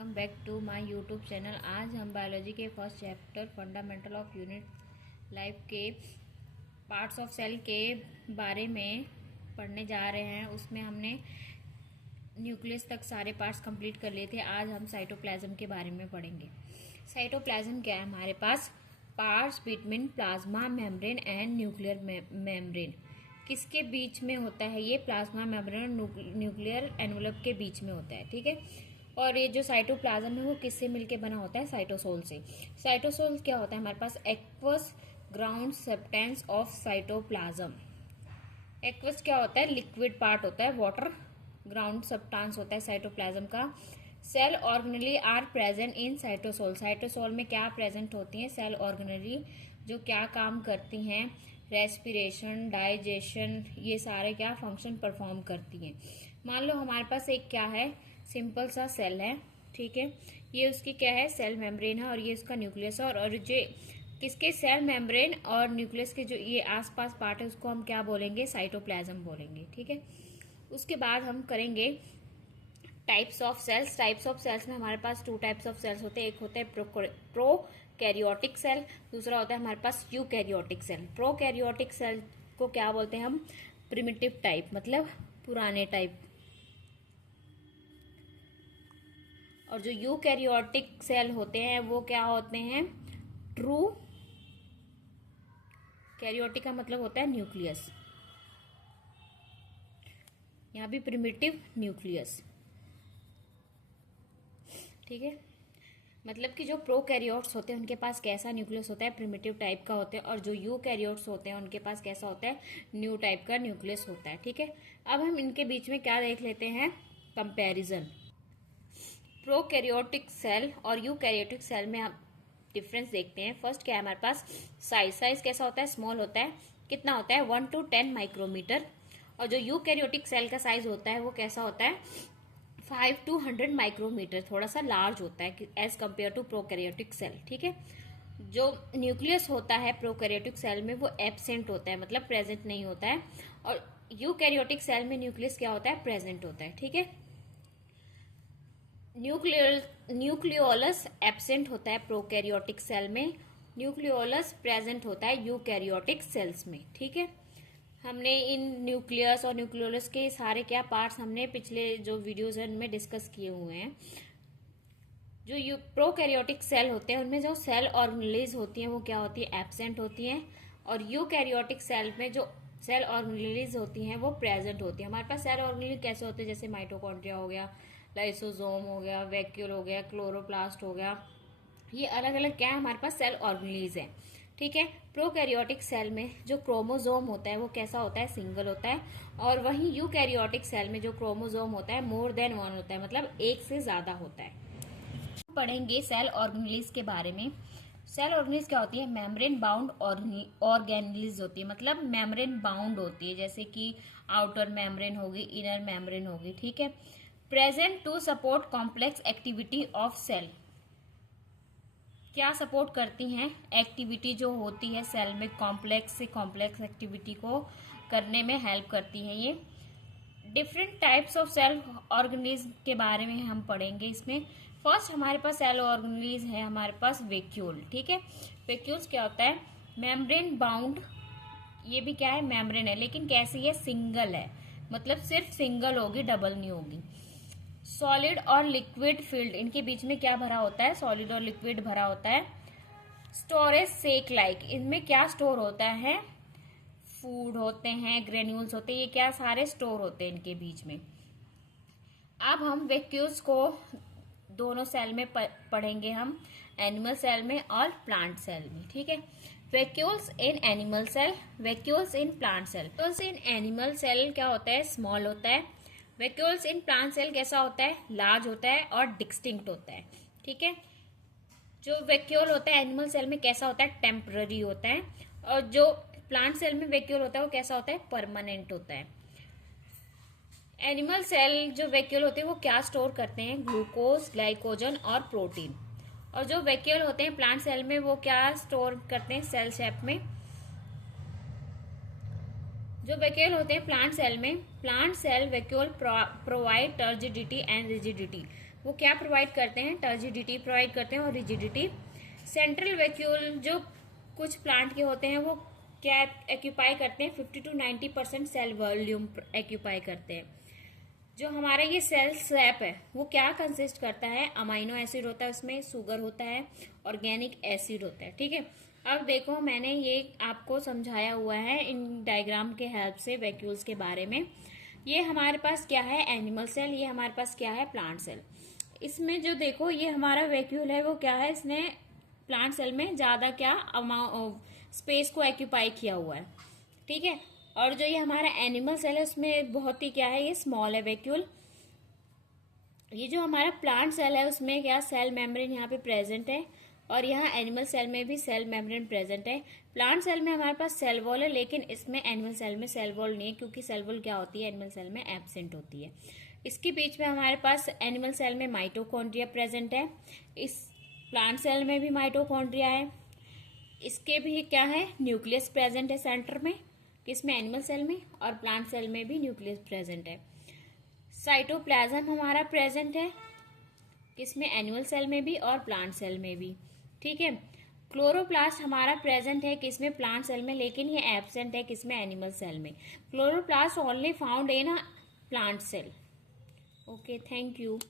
Welcome back to my YouTube channel. आज हम biology के first chapter fundamental of unit life के parts of cell के बारे में पढ़ने जा रहे हैं। उसमें हमने न्यूक्लियस तक सारे पार्ट्स कंप्लीट कर लिए थे। आज हम साइटोप्लाज्म के बारे में पढ़ेंगे। साइटोप्लाज्म क्या है? हमारे पास parts between plasma membrane and nuclear membrane. किसके बीच में होता है? ये प्लाज्मा मेम्ब्रेन और न्यूक्लियर एनवलप के बीच में होता है, ठीक है। और ये जो साइटोप्लाज्म है वो किससे मिलके बना होता है? साइटोसोल से। साइटोसोल क्या होता है? हमारे पास aqueous ground substance of cytoplasm. Aqueous क्या होता है? लिक्विड पार्ट होता है, वाटर ग्राउंड सब्सटेंस होता है साइटोप्लाज्म का। Cell organelle are present in cytosol. Cytosol में क्या प्रेजेंट होती हैं? सेल ऑर्गेनेली, जो क्या काम करती हैं? रेस्पिरेशन, डाइजेशन, ये सारे क्या फंक्शन परफॉर्म करती हैं। मान लो हमारे पास एक क्या है, सिंपल सा सेल है, ठीक है। ये उसकी क्या है? सेल मेम्ब्रेन है, और ये उसका न्यूक्लियस है। और जो किसके सेल मेम्ब्रेन और न्यूक्लियस के जो ये आसपास पार्ट है उसको हम क्या बोलेंगे? साइटोप्लाज्म बोलेंगे, ठीक है। उसके बाद हम करेंगे types of cells. Types of cells में हमारे पास 2 टाइप्स ऑफ सेल्स होते हैं। एक होता है प्रोकैरियोटिक सेल, दूसरा होता है हमारे पास यूकैरियोटिक सेल। प्रोकैरियोटिक सेल को क्या बोलते हैं हम? प्रिमिटिव टाइप, मतलब पुराने टाइप। और जो यूकैरियोटिक सेल होते हैं वो क्या होते हैं? ट्रू कैरियोटिक का मतलब होता है न्यूक्लियस, यहाँ भी प्रिमिटिव न्यूक्लियस, ठीक है। मतलब कि जो प्रोकैरियोट्स होते हैं उनके पास कैसा न्यूक्लियस होता है? प्रिमिटिव टाइप का होता है। और जो यूकैरियोट्स होते हैं उनके पास कैसा होता है? न्यू टाइप का न्यूक्लियस होता है, ठीक है। अब हम इनके बीच में क्या देख लेते हैं? कंपैरिजन। प्रोकैरियोटिक सेल और यूकैरियोटिक सेल में हम डिफरेंस देखते हैं। फर्स्ट क्या है हमारे पास? साइज कैसा होता है? स्मॉल होता है। कितना होता है? 1 to 10 माइक्रोमीटर। और जो यूकैरियोटिक सेल का साइज होता है वो कैसा होता है? 5 to 100 माइक्रोमीटर, थोड़ा सा लार्ज होता है as compared to prokaryotic cell, ठीक है। जो न्यूक्लियस होता है प्रोकैरियोटिक सेल में वो एब्सेंट होता है, मतलब प्रेजेंट नहीं होता है। और यूकैरियोटिक सेल में न्यूक्लियस क्या होता है? प्रेजेंट होता है, ठीक है। न्यूक्लियोलस एब्सेंट होता है प्रोकैरियोटिक सेल में, न्यूक्लियोलस प्रेजेंट होता है यूकैरियोटिक सेल्स में, ठीक है। हमने इन न्यूक्लियस और न्यूक्लियोलस के सारे क्या पार्ट्स हमने पिछले जो वीडियोज है उनमें डिस्कस किए हुए हैं। जो प्रोकैरियोटिक सेल होते हैं उनमें जो सेल ऑर्गेनेल्स होती हैं वो क्या होती है? एब्सेंट होती हैं। और यूकैरियोटिक सेल में जो सेल ऑर्गेनेल्स होती हैं वो प्रेजेंट होती है। हमारे पास सेल ऑर्गेनेल कैसे होते हैं? जैसे माइटोकॉन्ड्रिया हो गया, लाइसोसोम हो गया, वैक्यूल हो गया, क्लोरोप्लास्ट हो गया, ये अलग अलग क्या है हमारे पास? सेल ऑर्गेनेल्स है, ठीक है। प्रोकैरियोटिक सेल में जो क्रोमोसोम होता है वो कैसा होता है? सिंगल होता है। और वहीं यूकैरियोटिक सेल में जो क्रोमोसोम होता है मोर देन 1 होता है, मतलब एक से ज्यादा होता है। पढ़ेंगे सेल ऑर्गेनेल्स के बारे में। सेल ऑर्गेनेल्स क्या होती है? मेम्ब्रेन बाउंड ऑर्गेनेल्स होती है, मतलब मेम्ब्रेन बाउंड होती है, जैसे कि आउटर मेम्ब्रेन होगी, इनर मेम्ब्रेन होगी, ठीक है। Present to support complex activity of cell. क्या सपोर्ट करती हैं? एक्टिविटी जो होती है सेल में, कॉम्प्लेक्स से कॉम्प्लेक्स एक्टिविटी को करने में हेल्प करती हैं ये। Different types of cell organelles के बारे में हम पढ़ेंगे इसमें। फर्स्ट हमारे पास सेल ऑर्गेनेल्स है हमारे पास वैक्यूल, ठीक है। वैक्यूल्स क्या होता है? मेम्ब्रेन बाउंड, ये भी क्या है? मेम्ब्रेन है, लेकिन कैसी है? सिंगल है, मतलब सिर्फ सिंगल होगी, डबल नहीं होगी। सॉलिड और लिक्विड फील्ड, इनके बीच में क्या भरा होता है? सॉलिड और लिक्विड भरा होता है। स्टोरेज सेक लाइक, इनमें क्या स्टोर होता है? फूड होते हैं, ग्रेन्यूल्स होते हैं, ये क्या सारे स्टोर होते हैं इनके बीच में। अब हम वैक्यूल्स को दोनों सेल में पढ़ेंगे हम, एनिमल सेल में और प्लांट सेल में, ठीक है। Vacuoles in animal cell, vacuoles in plant cell. Vacuoles in animal cell क्या होता है? स्मॉल होता है। वैक्यूल्स इन प्लांट सेल कैसा होता है? लार्ज होता है और डिस्टिंक्ट होता है, ठीक है। जो वैक्यूल होता है एनिमल सेल में कैसा होता है? टेम्पररी होता है। और जो प्लांट सेल में वैक्यूल होता है वो कैसा होता है? परमानेंट होता है। एनिमल सेल जो वैक्यूल होते हैं वो क्या स्टोर करते हैं? ग्लूकोज, ग्लाइकोजन और प्रोटीन। और जो वैक्यूल होते हैं प्लांट सेल में वो क्या स्टोर करते हैं? सेल शेप में। जो वैक्यूल होते हैं प्लांट सेल में, plant cell vacuole provide turgidity and rigidity, वो क्या प्रोवाइड करते हैं, टर्जिडिटी प्रोवाइड करते हैं और रिजिडिटी। सेंट्रल वैक्यूल जो कुछ प्लांट के होते हैं वो क्या एक्यूपाई करते हैं, 50 to 90% सेल वॉल्यूम एक्यूपाई करते हैं। जो हमारा ये सेल स्वैप है वो क्या कंसिस्ट करता है, अमाइनो एसिड होता है, उसमें शुगर होता है, ऑर्गेनिक एसिड होता है, ठीक है। अब देखो मैंने ये आपको समझाया हुआ है इन डायग्राम के हेल्प से वैक्यूल्स के बारे में। ये हमारे पास क्या है, एनिमल सेल, ये हमारे पास क्या है, प्लांट सेल। इसमें जो देखो ये हमारा वैक्यूल है वो क्या है, इसने प्लांट सेल में ज़्यादा क्या स्पेस को एक्यूपाई किया हुआ है, ठीक है। और जो ये हमारा एनिमल सेल है उसमें बहुत ही क्या है, ये स्मॉल है वैक्यूल। ये जो हमारा प्लांट सेल है उसमें क्या सेल मेम्ब्रेन यहाँ पे प्रेजेंट है, और यहाँ एनिमल सेल में भी सेल मेम्ब्रेन प्रेजेंट है। प्लांट सेल में हमारे पास सेल वॉल है, लेकिन इसमें एनिमल सेल में सेल वॉल नहीं है, क्योंकि सेल वॉल क्या होती है, एनिमल सेल में एब्सेंट होती है। इसके बीच में हमारे पास एनिमल सेल में माइटोकॉन्ड्रिया प्रेजेंट है, इस प्लांट सेल में भी माइटोकॉन्ड्रिया है। इसके भी क्या है, न्यूक्लियस प्रेजेंट है सेंटर में, किसमें, एनिमल सेल में, और प्लांट सेल में भी न्यूक्लियस प्रेजेंट है। साइटोप्लाज्म हमारा प्रेजेंट है, किसमें, एनिमल सेल में भी और प्लांट सेल में भी, ठीक है। क्लोरोप्लास्ट हमारा प्रेजेंट है किसमें, प्लांट सेल में, लेकिन ये एब्सेंट है किसमें, एनिमल सेल में। Chloroplast only found in plant cell. Okay, thank you.